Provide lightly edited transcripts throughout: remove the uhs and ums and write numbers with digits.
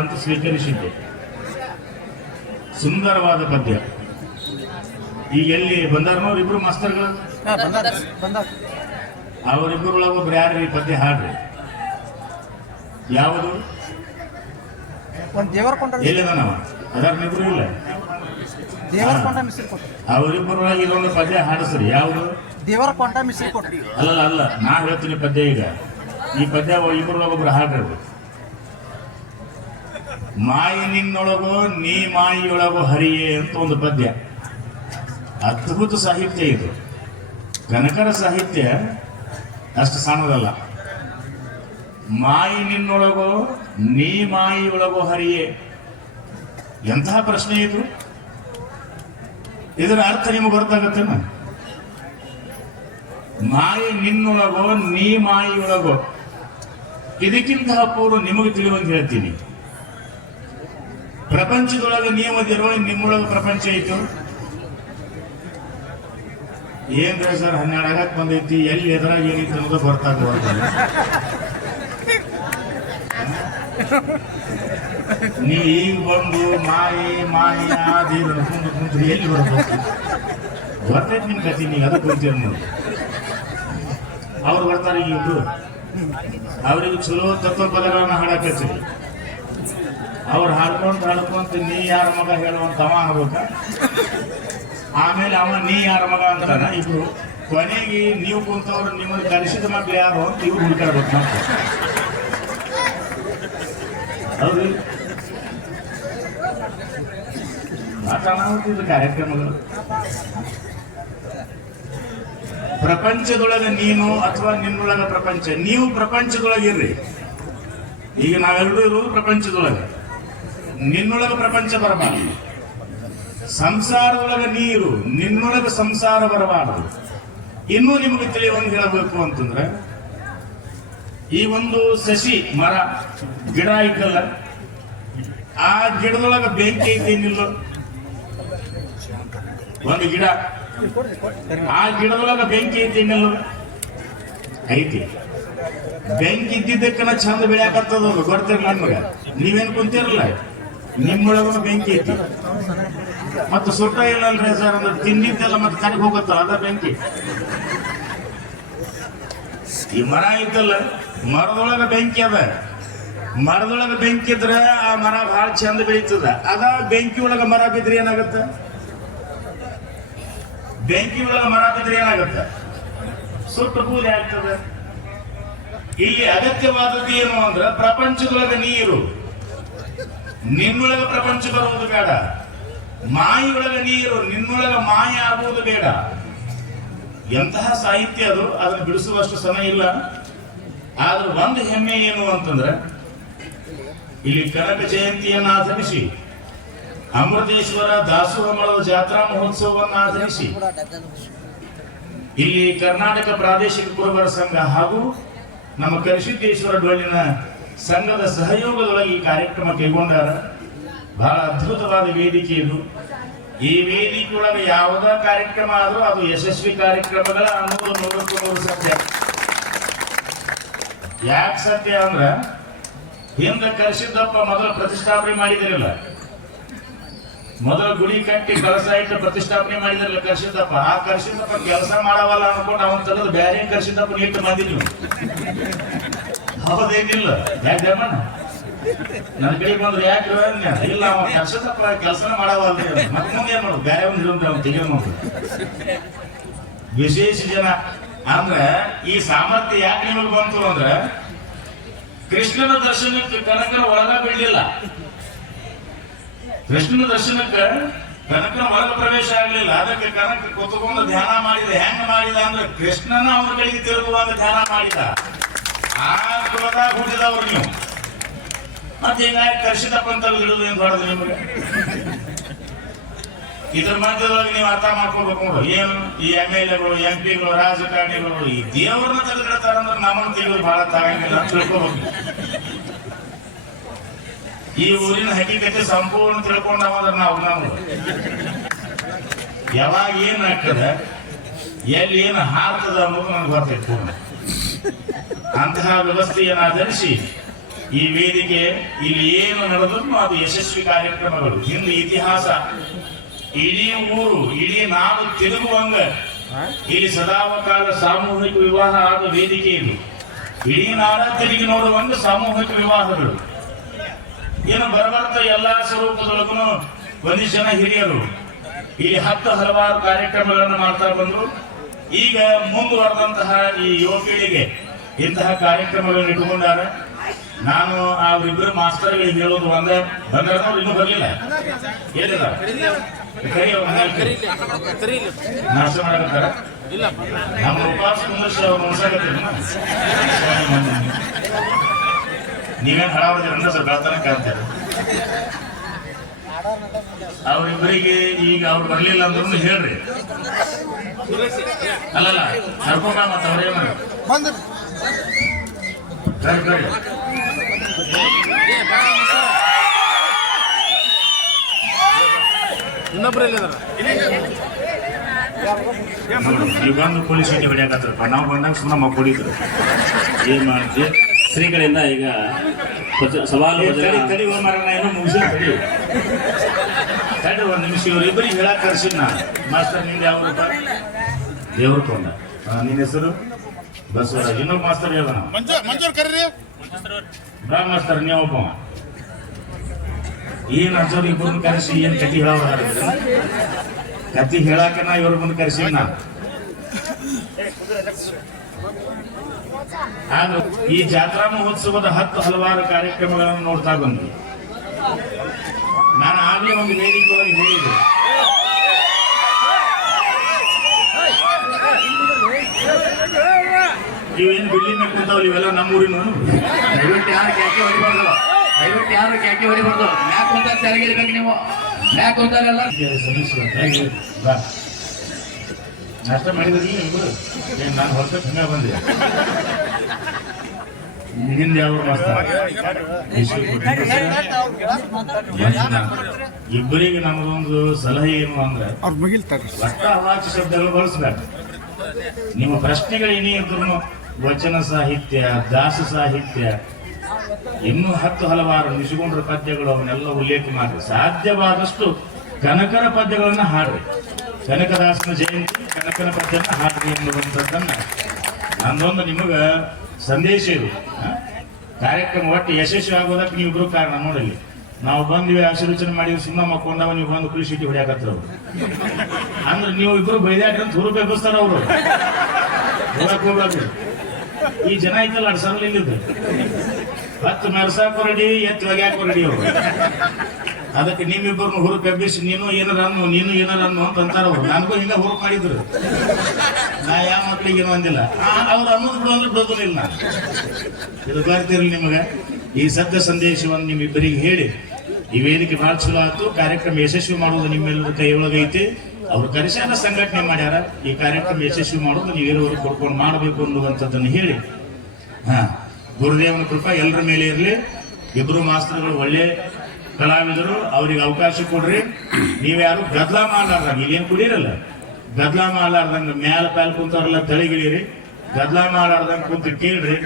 ಅಂತ ಸ್ವೀಕರಿಸಿದ್ದೆ. ಸುಂದರವಾದ ಪದ್ಯ. ಈಗ ಎಲ್ಲಿ ಬಂದಾರನವ್ರು ಇಬ್ರು ಮಾಸ್ತರ್ಗಳು, ಅವರಿಬ್ಬರೊಳಗ ಒಬ್ರು ಯಾರು ಈ ಪದ್ಯ ಹಾಡ್ರಿ? ಯಾವುದು? ಎಲ್ಲಿದಾನವ? ಅದರ್ನಿಬ್ರು ಇಲ್ಲ, ಅವರಿಬ್ಬರೊಳಗೆ ಇದೊಂದು ಪದ್ಯ ಹಾಡಿಸ್ರಿ. ಯಾವುದು? ದೇವರ ಕೊಂಡ ಮಿಸ್ರಿ ಕೊಟ್ರಿ. ಅಲ್ಲ, ನಾ ಹೇಳ್ತೀನಿ ಪದ್ಯ. ಈಗ ಈ ಪದ್ಯ ಇಬ್ಬರೊಳಗೊಬ್ರು ಹಾಡ್ರಿ. ಮಾಯಿ ನಿನ್ನೊಳಗೋ ನೀ ಮಾಯಿಯೊಳಗೋ ಹರಿಯೇ ಅಂತ ಒಂದು ಪದ್ಯ. ಅದ್ಭುತ ಸಾಹಿತ್ಯ ಇದು. ಕನಕರ ಸಾಹಿತ್ಯ ಅಷ್ಟು ಸಣ್ಣದಲ್ಲ. ಮಾಯಿ ನಿನ್ನೊಳಗೋ ನೀ ಮಾಯಿಯೊಳಗೋ ಹರಿಯೇ, ಎಂತಹ ಪ್ರಶ್ನೆ ಇದು? ಇದರ ಅರ್ಥ ನಿಮಗೆ ಗೊತ್ತಾಗತ್ತೇನ? ಮಾಯಿ ನಿನ್ನೊಳಗೋ ನೀ ಮಾಯಿಯೊಳಗೋ, ಇದಕ್ಕಿಂತ ಪೂರ್ವ ನಿಮಗೆ ತಿಳಿಯುವಂತ ಹೇಳ್ತೀನಿ. ಪ್ರಪಂಚದೊಳಗೆ ನೀವದಿರೋ, ನಿಮ್ಮೊಳಗೆ ಪ್ರಪಂಚ ಐತು. ಏನ್ರಿ ಸರ್ 12 ಆಗಕ್ ಬಂದೈತಿ, ಎಲ್ಲಿ ಎದುರಾಗ ಏನೈತಿ ಅನ್ನೋದು ಗೊತ್ತಾಗ. ನೀ ಈಗ ಬಂದು ಮಾಯಿ ಆದೀರ ಕುಂತ್ರಿ ಎಲ್ಲಿ ಬರ್ಬೇಕು? ಗೊತ್ತೈತಿ ನಿಮ್ ಕತಿ, ನೀವು ಅದಕ್ಕೆ ಗೊತ್ತೀರ ನೋಡಿ. ಅವ್ರು ಬರ್ತಾರೆ ಇವ್ರು, ಅವ್ರಿಗೆ ಚಲೋ ತತ್ವ ಪದಗಳನ್ನ ಹಾಡಕ್ಕೆ. ಅವ್ರು ಹಾಡ್ಕೊಂತ ನೀ ಯಾರ ಮಗ ಹೇಳುವಂತ ಅವ ಅನ್ಬೇಕ. ಆಮೇಲೆ ಅವ ನೀ ಯಾರ ಮಗ ಅಂತಾನ. ಇಬ್ರು ಕೊನೆಗೆ ನೀವು ಕುಂತವ್ರು ನಿಮ್ಮನ್ನು ಕಲಿಸಿದ ಮಕ್ಳು ಯಾರು ಅಂತ ಇವ್ರು ಹುಡುಕಾಡ್ಬೇಕು. ಹೌದು, ಮಾತಾಡ್ತಿದ್ದ ಕಾರ್ಯಕ್ರಮಗಳು. ಪ್ರಪಂಚದೊಳಗೆ ನೀನು ಅಥವಾ ನಿನ್ನೊಳಗ ಪ್ರಪಂಚ. ನೀವು ಪ್ರಪಂಚದೊಳಗಿರ್ರಿ. ಈಗ ನಾವೆಲ್ಲರೂ ಇರೋದು ಪ್ರಪಂಚದೊಳಗೆ. ನಿನ್ನೊಳಗ ಪ್ರಪಂಚ ಬರಬಾರದು. ಸಂಸಾರದೊಳಗೆ ನೀರು, ನಿನ್ನೊಳಗೆ ಸಂಸಾರ ಬರಬಾರದು. ಇನ್ನೂ ನಿಮಗೆ ತಿಳಿಯುವಂಗೆ ಹೇಳಬೇಕು ಅಂತಂದ್ರೆ, ಈ ಒಂದು ಸಸಿ ಮರ ಗಿಡ ಐತಲ್ಲ, ಆ ಗಿಡದೊಳಗೆ ಬೆಂಕಿ ಐತಿ ಏನಿಲ್ಲ? ಒಂದು ಗಿಡ, ಆ ಗಿಡದೊಳಗೆ ಬೆಂಕಿ ಐತಿ ಏನಿಲ್ಲ? ಐತಿ. ಬೆಂಕಿ ಇದ್ದಿದ್ದಕ್ಕನ ಚಂದ ಬೆಳೆಯಾಕತ್ತದ, ಗೊತ್ತಿರಲ್ಲ ನಮಗ. ನೀವೇನ್ ಕುಂತಿರಲ್ಲ, ನಿಮ್ಮೊಳಗೂ ಬೆಂಕಿ ಐತಿ. ಮತ್ತು ಸುಟ್ಟ ಇಲ್ಲಲ್ರಿ ಸರ್ ಅಂದ್ರೆ ತಿಂದಿದ್ದೆಲ್ಲ ಮತ್ತೆ ಕರೆಗೆ ಹೋಗುತ್ತಲ್ಲ, ಅದ ಬೆಂಕಿ. ಈ ಮರ ಐತಲ್ಲ, ಮರದೊಳಗ ಬೆಂಕಿ ಅದ. ಮರದೊಳಗ ಬೆಂಕಿ ಇದ್ರೆ ಆ ಮರ ಬಹಳ ಚಂದ ಬೆಳೀತದ. ಅದ ಬೆಂಕಿ ಒಳಗ ಮರ ಬಿದ್ರೆ ಏನಾಗತ್ತ? ಬೆಂಕಿ ಒಳಗ ಮರ ಬಿದ್ರೆ ಏನಾಗತ್ತ? ಸುಟ್ಟು ಬೂದಿ ಆಗ್ತದೆ. ಇಲ್ಲಿ ಅಗತ್ಯವಾದದ್ದು ಏನು ಅಂದ್ರೆ, ಪ್ರಪಂಚದೊಳಗ ನೀರು, ನಿನ್ನೊಳಗ ಪ್ರಪಂಚ ಬರುವುದು ಬೇಡ. ಮಾಯಿಯೊಳಗ ನೀರು, ನಿನ್ನೊಳಗ ಮಾಯ ಆಗುವುದು ಬೇಡ. ಎಂತಹ ಸಾಹಿತ್ಯ ಅದು! ಅದನ್ನು ಬಿಡಿಸುವಷ್ಟು ಸಮಯ ಇಲ್ಲ. ಆದ್ರೆ ಒಂದು ಹೆಮ್ಮೆ ಏನು ಅಂತಂದ್ರೆ, ಇಲ್ಲಿ ಕನಕ ಜಯಂತಿಯನ್ನು ಆಚರಿಸಿ, ಅಮೃತೇಶ್ವರ ದಾಸೋಹ ಮಳದ ಜಾತ್ರಾ ಮಹೋತ್ಸವವನ್ನು ಆಚರಿಸಿ, ಇಲ್ಲಿ ಕರ್ನಾಟಕ ಪ್ರಾದೇಶಿಕ ಕುರುಬರ ಸಂಘ ಹಾಗೂ ನಮ್ಮ ಕರಿಸಿದ್ದೇಶ್ವರ ಡೊಳ್ಳಿನ ಸಂಘದ ಸಹಯೋಗದೊಳಗೆ ಈ ಕಾರ್ಯಕ್ರಮ ಕೈಗೊಂಡಾರ. ಬಹಳ ಅದ್ಭುತವಾದ ವೇದಿಕೆ ಇದು. ಈ ವೇದಿಕೆಯೊಳಗೆ ಯಾವುದೇ ಕಾರ್ಯಕ್ರಮ ಆದರೂ ಅದು ಯಶಸ್ವಿ ಕಾರ್ಯಕ್ರಮಗಳ ಅನ್ನೋದು 100% ಸತ್ಯ. ಯಾಕೆ ಸತ್ಯ ಅಂದ್ರೆ, ಹಿಂದೆ ಕರಿಸಿದ್ದಪ್ಪ ಮೊದಲು ಪ್ರತಿಷ್ಠಾಪನೆ ಮಾಡಿದಿರಲ್ಲ, ಮೊದಲು ಗುಡಿ ಕಟ್ಟಿ ಕಳಸ ಇಟ್ಟು ಪ್ರತಿಷ್ಠಾಪನೆ ಮಾಡಿದ್ರಲ್ಲ ಕರಿಸಿದ್ದಪ್ಪ. ಆ ಕರಿಸಿದ್ದಪ್ಪ ಕೆಲಸ ಮಾಡವಲ್ಲ ಅನ್ಕೊಂಡು ಅವನ್ ತೆಗೆದು ಬೇರೆ ಕರಿಸಿದ್ದಪ್ಪ ಇಟ್ಟು ಬಂದಿದ್ವಿ. ಹೌದೇನಿಲ್ಲ? ಯಾಕೆ ಜಮನ ನನ್ನ ಕಡೆ ಬಂದ್ರೆ ಯಾಕೆ ಇಲ್ಲ, ಅವ ಕರ್ಸಿದ್ದಪ್ಪ ಕೆಲಸನ ಮಾಡವಲ್ರಿ, ಮತ್ತೆ ಮುಂದೆ ಏನ್ ಮಾಡೋದು? ಬೇರೆ ಒಂದು ಇರೋದು ಅವ್ನು ತೆಗೆದು ನೋಡ್ರಿ. ವಿಶೇಷ ಜನ ಅಂದ್ರೆ ಈ ಸಾಮರ್ಥ್ಯ ಯಾಕೆ ನಿಮಗೆ ಬಂತು ಅಂದ್ರೆ, ಕೃಷ್ಣನ ದರ್ಶನಕ್ಕೆ ಕನಕನ ಒಳಗ ಬೀಳಲಿಲ್ಲ. ಕೃಷ್ಣನ ದರ್ಶನಕ್ಕೆ ಕನಕನ ಒಳಗ ಪ್ರವೇಶ ಆಗಲಿಲ್ಲ. ಅದಕ್ಕೆ ಕನಕ ಕೂತ್ಕೊಂಡು ಧ್ಯಾನ ಮಾಡಿದ. ಹೆಂಗ ಮಾಡಿದ ಅಂದ್ರೆ, ಕೃಷ್ಣನ ಅವನ ಕಡೆಗೆ ತಿರುಗುವಾಗ ಧ್ಯಾನ ಮಾಡಿದ. ಆ ಕುಲದಾಗ ಹುಟ್ಟಿದವರು ನೀವು. ಮತ್ತೆ ಹಿಂಗಾಗಿ ಕರ್ಸಿದಪ್ಪ ಅಂತ ಇಡುದು ಏನ್ ಬಾರದು ನಿಮಗೆ? ಇದ್ರ ಮಧ್ಯದೊಳಗೆ ನೀವು ಅರ್ಥ ಮಾಡ್ಕೊಳ್ಬೇಕು ನೋಡು. ಏನು ಈ MLA ಗಳು, MP ಗಳು, ರಾಜಕಾರಣಿಗಳು ಈ ದೇವರನ್ನ ತೆಗೆದಿಡ್ತಾರಂದ್ರೆ ನಮ್ಮನ್ನು ತೆಗೆದು ಬಹಳ ತಾಗಂಗಿಲ್ಲ ಅಂತ ತಿಳ್ಕೊಬೇಕು. ಈ ಊರಿನ ಹಕ್ಕಿಕತೆ ಸಂಪೂರ್ಣ ತಿಳ್ಕೊಂಡಾದ್ರೆ ನಾವು ಯಾವಾಗ ಏನ್ ಆಗ್ತದೆ, ಎಲ್ಲಿ ಏನು ಹಾರ್ತದ ಅನ್ನೋದು ನನಗೆ ಬರ್ತೈತೆ. ಅಂತಹ ವ್ಯವಸ್ಥೆಯನ್ನು ಆಧರಿಸಿ ಈ ವೇದಿಕೆ ಇಲ್ಲಿ ಏನು ನಡೆದ್ರು ಅದು ಯಶಸ್ವಿ ಕಾರ್ಯಕ್ರಮಗಳು. ಹಿಂದೆ ಇತಿಹಾಸ ಇಡೀ ಊರು ಇಡೀ ನಾಡು ತಿರುಗುವಂಗ ಇಲ್ಲಿ ಸದಾವಕಾಲ ಸಾಮೂಹಿಕ ವಿವಾಹ ಆದ ವೇದಿಕೆ ಇದು. ಇಡೀ ನಾಡ ತಿರುಗಿ ನೋಡುವಂಗ ಸಾಮೂಹಿಕ ವಿವಾಹಗಳು. ಏನು ಬರಬರ್ತ ಎಲ್ಲಾ ಸ್ವರೂಪದೊಳಗೂ ಒಂದಿಷ್ಟು ಜನ ಹಿರಿಯರು ಇಲ್ಲಿ ಹಲವಾರು ಕಾರ್ಯಕ್ರಮಗಳನ್ನು ಮಾಡ್ತಾ ಬಂದ್ರು. ಈಗ ಮುಂದುವರೆದಂತಹ ಈ ಯುವ ಪೀಳಿಗೆ ಇಂತಹ ಕಾರ್ಯಕ್ರಮಗಳನ್ನು ಇಟ್ಟುಕೊಂಡಾರ. ನಾನು ಅವರಿಬ್ಬರು ಮಾಸ್ತರ್ಗಳಿಗೆ ಹೇಳೋದು ಬಂದ್ರೆ ಇನ್ನೂ ಬರಲಿಲ್ಲ, ಏನಿಲ್ಲ ನಾಶ ಮಾಡಕತ್ತಾರ. ನಮ್ಮ ಉಪವಾಸ ಕುಂದಿಸಿ ಅವ್ರು ಮುನ್ಸಾಕತ್ತೀರಿ. ನೀವೇನ್ ಹಳಾವದಿರನ್ನ ಸ್ವಲ್ಪ ಬೆಳತನ ಕಾಣ್ತಾರೆ. ಅವರಿಬ್ಬರಿಗೆ ಈಗ ಅವ್ರು ಬರ್ಲಿಲ್ಲ ಅಂದ್ರೂ ಹೇಳ್ರಿ. ಅಲ್ಲಲ್ಲ ಕರ್ಕೊಂಡ ಮತ್ತ ಅವ್ರೇನು ಈ ಬಂದು ಪೊಲೀಸ್ ಚೀಟಿ ಹೊಡಿಯಾಕತ್ರಪ್ಪ. ನಾವು ಬಂದಾಗ ಸುಮ್ಮನೆ ಮಕ್ಕಳಿದ್ರು ಏನ್ ಮಾಡ್ತೀವಿ. ಶ್ರೀಗಳಿಂದ ಈಗ ಸವಾಲು ತಡಿ ಮರಣ ಏನೋ ಮುಗಿಸಿ ತಡಿ ತಡಿ ಒಂದು ನಿಮಿಷ. ಇವ್ರಿಬ್ಬರಿಗೆ ಹೇಳಕ್ ಕರ್ಸಿದ್ ನಾನು. ಮಾಸ್ತರ್ ನಿಂದ ಯಾವ ದೇವ್ರ ಕೊಂಡ. ನಿನ್ನ ಹೆಸರು ಬಸವರಾಜ್. ಇನ್ನೊಬ್ಬ ಮಾಸ್ತರ್ ಹೇಳ್ದ ಬ್ರಾ ಮಾಸ್ತರ್ ನೀವೊಬ್ಬ. ಏನ್ ಅನ್ಸೋದು ಇಬ್ಬರನ್ನ ಕರೆಸಿ ಏನ್ ಕತಿ ಹೇಳೋರ ಕತಿ ಹೇಳಾಕ ನಾ ಇವ್ರ ಮುಂದೆ ಕರೆಸಿದ್ ನಾ. ಆದ್ರೆ ಈ ಜಾತ್ರಾ ಮಹೋತ್ಸವದ ಹಲವಾರು ಕಾರ್ಯಕ್ರಮಗಳನ್ನು ನೋಡ್ತಾ ಬಂದ್ವಿ. ನಾನು ಆಗ್ಲೇ ಒಂದು ವೇದಿಕೆ ಒಳಗೆ ಹೇಳಿದೆ, ಇವೇನು ಬಿಲ್ಡಿಂಗ್ ಕುಂತಾವಲ್ಲ ಇವೆಲ್ಲ ನಮ್ಮೂರಿನ. ದಯವಿಟ್ಟು ಯಾರು ಕ್ಯಾಕೆ ಹೊಡಿಬಾರ್ದು, ದಯವಿಟ್ಟು ಯಾರು ಕ್ಯಾಕೆ ಹೊಡಿಬಾರ್ದು. ಮ್ಯಾಕ್ ಕುಂತ ತೆಳಗಿರ್ಬೇಕು ನೀವು. ಮ್ಯಾಕ್ ಕುಂತಾರೆಲ್ಲ ನಾಷ್ಟ ಮಾಡಿದ್ರಿ ಇಬ್ಬರು. ನಾನು ಹೊರತ ಹಿಂಗ ಬಂದೆ. ಹಿಂದೆ ಯಾವ ಮಾಸ್ತರ ಇಬ್ಬರಿಗೆ ನಮಗೊಂದು ಸಲಹೆ ಏನು ಅಂದ್ರೆ ಒಟ್ಟ ಅವಾಚ್ಯ ಶಬ್ದಗಳು ಬಳಸ್ಬೇಕು. ನಿಮ್ಮ ಪ್ರಶ್ನೆಗಳು ಏನೇ ಇದ್ರು ವಚನ ಸಾಹಿತ್ಯ, ದಾಸ ಸಾಹಿತ್ಯ, ಇನ್ನೂ ಹಲವಾರು ನಿಜಗೊಂಡ್ರ ಪದ್ಯಗಳು ಅವನ್ನೆಲ್ಲ ಉಲ್ಲೇಖ ಮಾಡ್ರಿ. ಸಾಧ್ಯವಾದಷ್ಟು ಕನಕರ ಪದ್ಯಗಳನ್ನ ಹಾಡ್ರಿ. ಕನಕದಾಸನ ಜಯಂತಿ ಕನಕನ ಪದ್ಯನ ಹಾಡ್ರಿ ಎನ್ನುವಂಥದ್ದನ್ನ ನಂದೊಂದು ನಿಮಗ ಸಂದೇಶ ಇದು. ಕಾರ್ಯಕ್ರಮ ಒಟ್ಟು ಯಶಸ್ವಿ ಆಗೋದಕ್ಕೆ ನೀವಿಬ್ರು ಕಾರಣ. ನೋಡಲಿ, ನಾವು ಬಂದ್ವಿ ಆಶೀರ್ವಚನೆ ಮಾಡಿದ್ವಿ, ಸುಮ್ಮನೆ ಮಕ್ಕೊಂಡವ ನೀವು ಬಂದು ಕುಳಿ ಸೀಟಿ ಹೊಡ್ಯಾಕತ್ರ ಅವ್ರು. ಅಂದ್ರೆ ನೀವು ಇಬ್ರು ಬೈದಾಡ್ರಿ ಅಂತ ಹುರುಪೆ ಎಬ್ಬಿಸ್ತಾರ ಅವರು. ಹೋಗ್ಬೇಕು ಈ ಜನ ಐತಲ್ಲ ಅಡ್ ಸರಳ ಇಲ್ಲಿದ್ದು 10 ಮೆರ್ಸಾಕು ರೆಡಿ, ಎತ್ತು ಒಗ್ಯಾಕು ರೆಡಿ ಅವರು. ಅದಕ್ಕೆ ನೀವಿಬ್ಬರನ್ನು ಹುರುಪು ಎಬ್ಬಿಸಿ ನೀನು ಏನಾರ ಅನ್ನು ಅಂತ ಅಂತಾರ ಅವ್ರು. ನನಗೂ ಹಿಂಗ ಹುರುಪು ಮಾಡಿದ್ರು. ನಾ ಯಾವ ಮಕ್ಳಿಗೆ ಏನೋ ಅಂದಿಲ್ಲ. ಅವ್ರು ಅನ್ನೋದು ಬಿಡು ಅಂದ್ರೆ ಬಿಡೋದಿಲ್ಲ. ನಾನು ಇದು ಬರ್ತಿರ್ಲಿ ನಿಮಗೆ ಈ ಸತ್ಯ ಸಂದೇಶವನ್ನು ನಿಮ್ಮಿಬ್ಬರಿಗೆ ಹೇಳಿ ಈ ವೇದಿಕೆ ಬಹಳ ಚಲೋ ಆಯ್ತು. ಕಾರ್ಯಕ್ರಮ ಯಶಸ್ವಿ ಮಾಡುವುದು ನಿಮ್ಮೆಲ್ಲರ ಕೈಯೊಳಗೈತಿ. ಅವ್ರು ಕರೆಸಾನ ಸಂಘಟನೆ ಮಾಡ್ಯಾರ. ಈ ಕಾರ್ಯಕ್ರಮ ಯಶಸ್ವಿ ಮಾಡೋದು ನೀವೇರವರು ಕೊಡ್ಕೊಂಡು ಮಾಡಬೇಕು ಅನ್ನುವಂಥದ್ದನ್ನು ಹೇಳಿ, ಗುರುದೇವನ ಕೃಪಾ ಎಲ್ಲರ ಮೇಲೆ ಇರಲಿ. ಇಬ್ರು ಮಾಸ್ತರ್ಗಳು ಒಳ್ಳೆ ಕಲಾವಿದರು, ಅವ್ರಿಗೆ ಅವಕಾಶ ಕೊಡ್ರಿ. ನೀವ್ಯಾರು ಗದ್ಲಾ ಮಾಡ್ಲಾರ್ದಂಗ, ಇಲ್ಲೇನು ಕುಡಿಯರಲ್ಲ, ಗದ್ಲಾ ಮಾಡ್ಲಾರ್ದಂಗ ಮ್ಯಾಲ ಪ್ಯಾಲ್ ಕುಂತವ್ರೆಲ್ಲ ತಳಿಗಿಳಿರಿ. ಗದ್ಲಾ ಮಾಡ್ಲಾರ್ದಂಗ ಕುಂತು ಕೇಳ್ರಿ,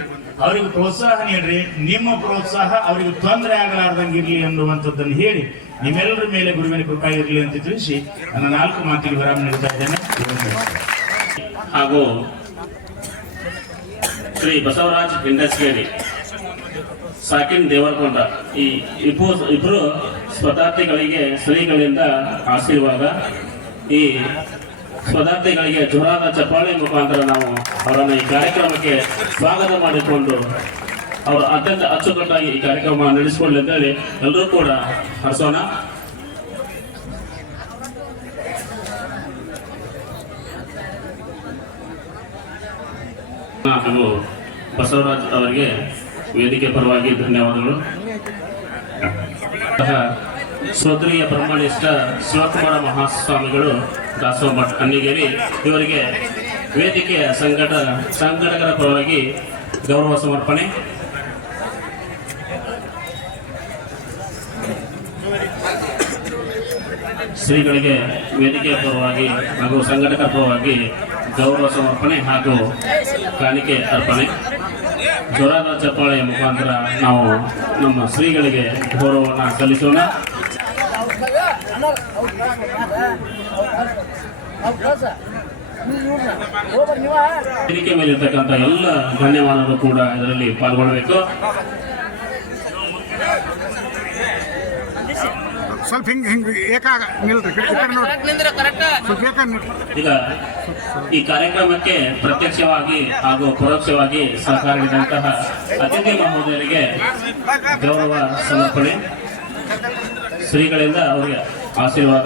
ಅವ್ರಿಗೆ ಪ್ರೋತ್ಸಾಹ ನೀಡ್ರಿ. ನಿಮ್ಮ ಪ್ರೋತ್ಸಾಹ ಅವರಿಗೆ ತೊಂದರೆ ಆಗಲಾರ್ದಂಗೆ ಇರ್ಲಿ ಅನ್ನುವಂಥದ್ದನ್ನು ಹೇಳಿ ನಿಮ್ಮೆಲ್ಲರ ಮೇಲೆ ಗುರುವಿನ ಕೃಪಾ ಇರಲಿ ಅಂತ ತಿಳಿಸಿ ನನ್ನ 4 ಮಾತಿಗೆ ವಿರಾಮ ನೀಡ್ತಾ ಇದ್ದೇನೆ. ಹಾಗೂ ಶ್ರೀ ಬಸವರಾಜ್ ಇಂಡಸ್ಟ್ರಿಯರಿ ಸಾಕಿನ್ ದೇವರಕೊಂಡ ಈ ಇಬ್ಬರು ಸ್ಪರ್ಧಾರ್ಥಿಗಳಿಗೆ ಶ್ರೀಗಳಿಂದ ಆಶೀರ್ವಾದ. ಈ ಸ್ಪರ್ಧಾರ್ಥಿಗಳಿಗೆ ಜೋರಾದ ಚಪ್ಪಾಳೆ ಮುಖಾಂತರ ನಾವು ಅವರನ್ನು ಈ ಕಾರ್ಯಕ್ರಮಕ್ಕೆ ಸ್ವಾಗತ ಮಾಡಿಕೊಂಡು ಅವರು ಅತ್ಯಂತ ಅಚ್ಚುಕಟ್ಟಾಗಿ ಈ ಕಾರ್ಯಕ್ರಮ ನಡೆಸಿಕೊಳ್ಳಿ ಅಂತ ಹೇಳಿ ಎಲ್ಲರೂ ಕೂಡ ಹರಿಸೋಣ. ಹಾಗೂ ಬಸವರಾಜ್ ಅವರಿಗೆ ವೇದಿಕೆ ಪರವಾಗಿ ಧನ್ಯವಾದಗಳು. ಶ್ರೋತ್ರಿಯ ಬ್ರಹ್ಮನಿಷ್ಠ ಶಿವಕುಮಾರ ಮಹಾಸ್ವಾಮಿಗಳು ದಾಸೋಹ ಮಠ ಕಣ್ಣಿಗೇರಿ ಇವರಿಗೆ ವೇದಿಕೆಯ ಸಂಘಟಕರ ಪರವಾಗಿ ಗೌರವ ಸಮರ್ಪಣೆ. ಶ್ರೀಗಳಿಗೆ ವೇದಿಕೆಯ ಪರವಾಗಿ ಹಾಗೂ ಸಂಘಟಕರ ಪರವಾಗಿ ಗೌರವ ಸಮರ್ಪಣೆ ಹಾಗೂ ಕಾಣಿಕೆ ಅರ್ಪಣೆ. ಜೋರಾದ ಚಪ್ಪಾಳೆಯ ಮುಖಾಂತರ ನಾವು ನಮ್ಮ ಶ್ರೀಗಳಿಗೆ ಗೌರವವನ್ನು ಸಲ್ಲಿಸೋಣ. ವೇದಿಕೆ ಮೇಲೆ ಇರ್ತಕ್ಕಂಥ ಎಲ್ಲ ಗಣ್ಯಮಾನರು ಕೂಡ ಇದರಲ್ಲಿ ಪಾಲ್ಗೊಳ್ಳಬೇಕು. ಸ್ವಲ್ಪ ಹಿಂಗೆ ಏಕಾಗ ನಿಲ್ರಿ ಸ್ವಲ್ಪ ಏಕಾಗ ನಿಲ್ರಿ. ಈಗ ಈ ಕಾರ್ಯಕ್ರಮಕ್ಕೆ ಪ್ರತ್ಯಕ್ಷವಾಗಿ ಹಾಗೂ ಪರೋಕ್ಷವಾಗಿ ಸಹಕಾರ ನೀಡಿದಂತಹ ಅತಿಥಿ ಮಹೋದಯರಿಗೆ ಗೌರವ ಸಮರ್ಪಣೆ. ಶ್ರೀಗಳಿಂದ ಅವರಿಗೆ ಆಶೀರ್ವಾದ.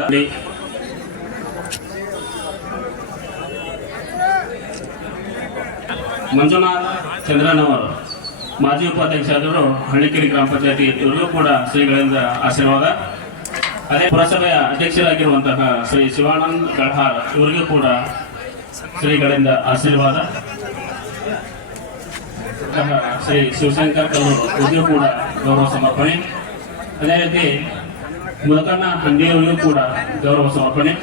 ಮಂಜುನಾಥ್ ಚಂದ್ರನವರು ಮಾಜಿ ಉಪಾಧ್ಯಕ್ಷರಾದರು, ಹಳ್ಳಿಕೆರೆ ಗ್ರಾಮ ಪಂಚಾಯತಿ, ಇವರಿಗೂ ಕೂಡ ಶ್ರೀಗಳಿಂದ ಆಶೀರ್ವಾದ. ಅದೇ ಪುರಸಭೆಯ ಅಧ್ಯಕ್ಷರಾಗಿರುವಂತಹ ಶ್ರೀ ಶಿವಾನಂದ್ ಗಳ್ಹಾರ್, ಇವರಿಗೂ ಕೂಡ ಶ್ರೀಗಳಿಂದ ಆಶೀರ್ವಾದ. ಶ್ರೀ ಶಿವಶಂಕರ್ ಕಲ್ಲೂರು, ಇವರಿಗೂ ಕೂಡ ಗೌರವ ಸಮರ್ಪಣೆ. ಅದೇ ರೀತಿ ಮುಲಕಣ್ಣ ಹಂಡಿಯವರಿಗೂ ಕೂಡ ಗೌರವ ಸಮರ್ಪಣೆ.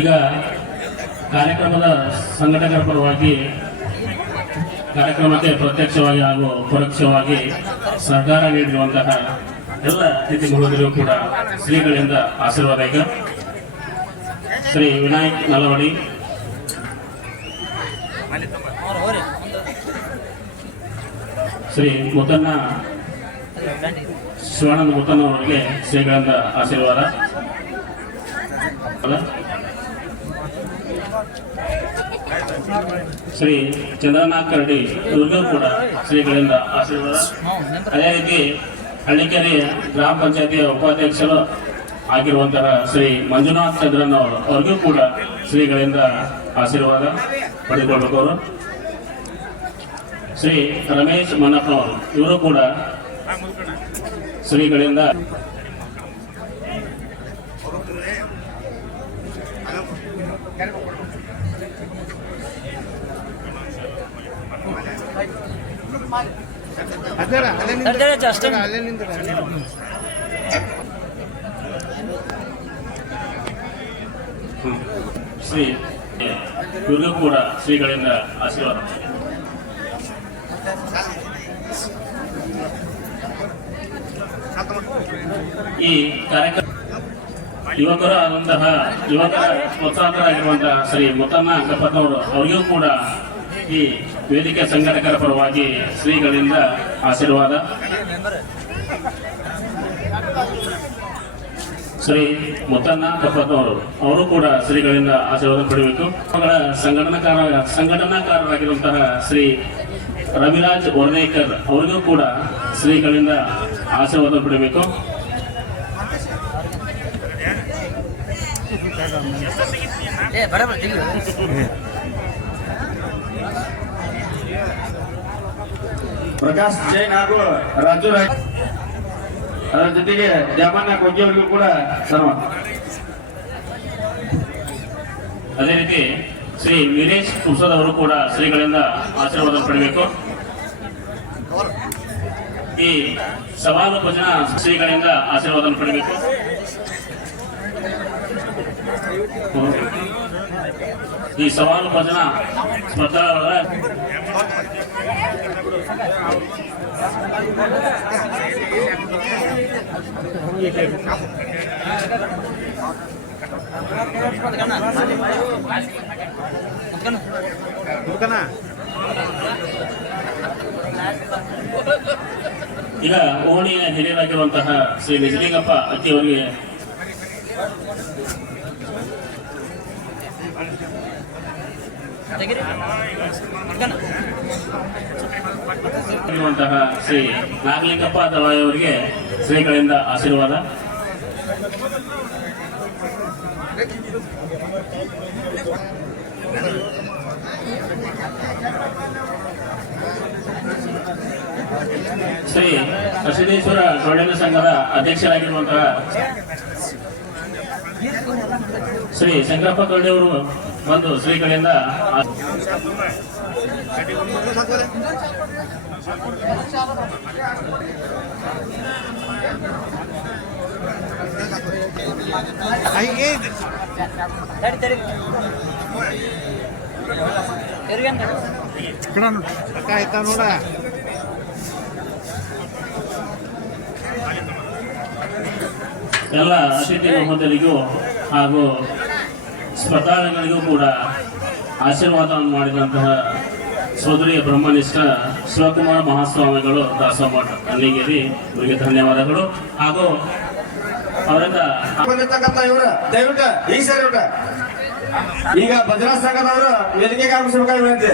ಈಗ ಕಾರ್ಯಕ್ರಮದ ಸಂಘಟಕರ ಪರವಾಗಿ ಕಾರ್ಯಕ್ರಮಕ್ಕೆ ಪ್ರತ್ಯಕ್ಷವಾಗಿ ಹಾಗೂ ಪರೋಕ್ಷವಾಗಿ ಸಹಕಾರ ನೀಡಿರುವಂತಹ ಎಲ್ಲ ಅತಿಥಿ ಮಹೋದಯರು ಕೂಡ ಶ್ರೀಗಳಿಂದ ಆಶೀರ್ವಾದ. ಈಗ ಶ್ರೀ ವಿನಾಯಕ್ ನಲವಡಿ, ಶ್ರೀ ಮುತ್ತಣ್ಣ ಶಿವಾನಂದ ಮುತ್ತಣ್ಣ ಅವರಿಗೆ ಶ್ರೀಗಳಿಂದ ಆಶೀರ್ವಾದ. ಶ್ರೀ ಚಂದ್ರನಾಥ್ ಕರಡಿ, ಇವ್ರಿಗೂ ಕೂಡ ಶ್ರೀಗಳಿಂದ ಆಶೀರ್ವಾದ. ಅದೇ ರೀತಿ ಹಳ್ಳಿಕೆರೆ ಗ್ರಾಮ ಪಂಚಾಯತಿಯ ಉಪಾಧ್ಯಕ್ಷರು ಆಗಿರುವಂತಹ ಶ್ರೀ ಮಂಜುನಾಥ್ ಚಂದ್ರನ್ ಅವರು, ಅವ್ರಿಗೂ ಕೂಡ ಶ್ರೀಗಳಿಂದ ಆಶೀರ್ವಾದ ಪಡೆದುಕೊಳ್ಳಬೇಕು. ಅವರು ಶ್ರೀ ರಮೇಶ್ ಮನ್ನಪ್ಪನವರು, ಇವರು ಕೂಡ ಶ್ರೀಗಳಿಂದ ಶ್ರೀ ಇವ್ರಿಗೂ ಕೂಡ ಶ್ರೀಗಳಿಂದ ಆಶೀರ್ವಾದ. ಈ ಕಾರ್ಯಕ್ರಮ ಯುವಕರ ಆದಂತಹ ಯುವಕರ ಪ್ರೋತ್ಸಾಹಕರಾಗಿರುವಂತಹ ಶ್ರೀ ಮುತ್ತಣ್ಣ ಕಪ್ಪನವರು, ಅವರಿಗೂ ಕೂಡ ಈ ವೇದಿಕೆ ಸಂಘಟಕರ ಪರವಾಗಿ ಶ್ರೀಗಳಿಂದ ಆಶೀರ್ವಾದ. ಶ್ರೀ ಮುತ್ತಣ್ಣ ಕಪ್ಪನವರು, ಅವರು ಕೂಡ ಶ್ರೀಗಳಿಂದ ಆಶೀರ್ವಾದ ಪಡೆಯಬೇಕು. ಅವರ ಸಂಘಟನಾಕಾರರಾಗಿರುವಂತಹ ಶ್ರೀ ರವಿರಾಜ್ ವರ್ಣೇಕರ್, ಅವರಿಗೂ ಕೂಡ ಶ್ರೀಗಳಿಂದ ಆಶೀರ್ವಾದ ಪಡೆಯಬೇಕು. ಪ್ರಕಾಶ್ ಜೈನ್ ಹಾಗೂ ರಾಜು ರಾಯ್, ಅದರ ಜೊತೆಗೆ ದ್ಯಾಮಣ್ಣ ಕೊಗ್ಗಿ ಅವರಿಗೂ ಕೂಡ ಸನ್ಮಾನ. ಅದೇ ರೀತಿ ಶ್ರೀ ವೀರೇಶ್ ಕುರ್ಸದ್ ಅವರು ಕೂಡ ಶ್ರೀಗಳಿಂದ ಆಶೀರ್ವಾದ ಪಡೆಯಬೇಕು. ಈ ಸವಾಲು ಭಜನಾ ಶ್ರೀಗಳಿಂದ ಆಶೀರ್ವಾದ ಪಡೆಯಬೇಕು. ಈ ಸವಾಲು ಭಜನಾ ಸ್ಪರ್ಧಾ ಈಗ ಓಣಿಯ ಹಿರಿಯರಾಗಿರುವಂತಹ ಶ್ರೀ ನಿಜಲಿಂಗಪ್ಪ ಅಕ್ಕಿ ಅವರಿಗೆ ಶ್ರೀ ನಾಗಲಿಂಗಪ್ಪ ದವಾಯಿ ಅವರಿಗೆ ಶ್ರೀಗಳಿಂದ ಆಶೀರ್ವಾದ. ಶ್ರೀ ಅಶ್ವನೇಶ್ವರ ಗೌಡನ ಸಂಘದ ಅಧ್ಯಕ್ಷರಾಗಿರುವಂತಹ ಶ್ರೀ ಶಂಕರಪ್ಪ ಗೌಡೆಯವರು ಬಂದು ಶ್ರೀಗಳಿಂದ ಆಯ್ತಾ ನೋಡ ಎಲ್ಲ ಅತಿಥಿ ಮಹೋದರಿಗೂ ಹಾಗೂ ಸ್ಪರ್ಧಾಳುಗಳಿಗೂ ಕೂಡ ಆಶೀರ್ವಾದವನ್ನು ಮಾಡಿದಂತಹ ಸೋದರಿಯ ಬ್ರಹ್ಮನಿಷ್ಠ ಶಿವಕುಮಾರ ಮಹಾಸ್ವಾಮಿಗಳು ದಾಸಮಠ ಅಲ್ಲಿಗೇರಿ ಇವರಿಗೆ ಧನ್ಯವಾದಗಳು. ಹಾಗೂ ಅವರಿಂದ ಬಂದಿರ್ತಕ್ಕಂಥ ಇವರು ದಯವಿಟ್ಟು ಈಗ ಸರಿ ಊಟ ಈಗ ಭದ್ರಾ ಸಂಘದವರು ವೇದಿಕೆಗೆ ಆಗಮಿಸಬೇಕಾಗಿ ವಿನಂತಿ.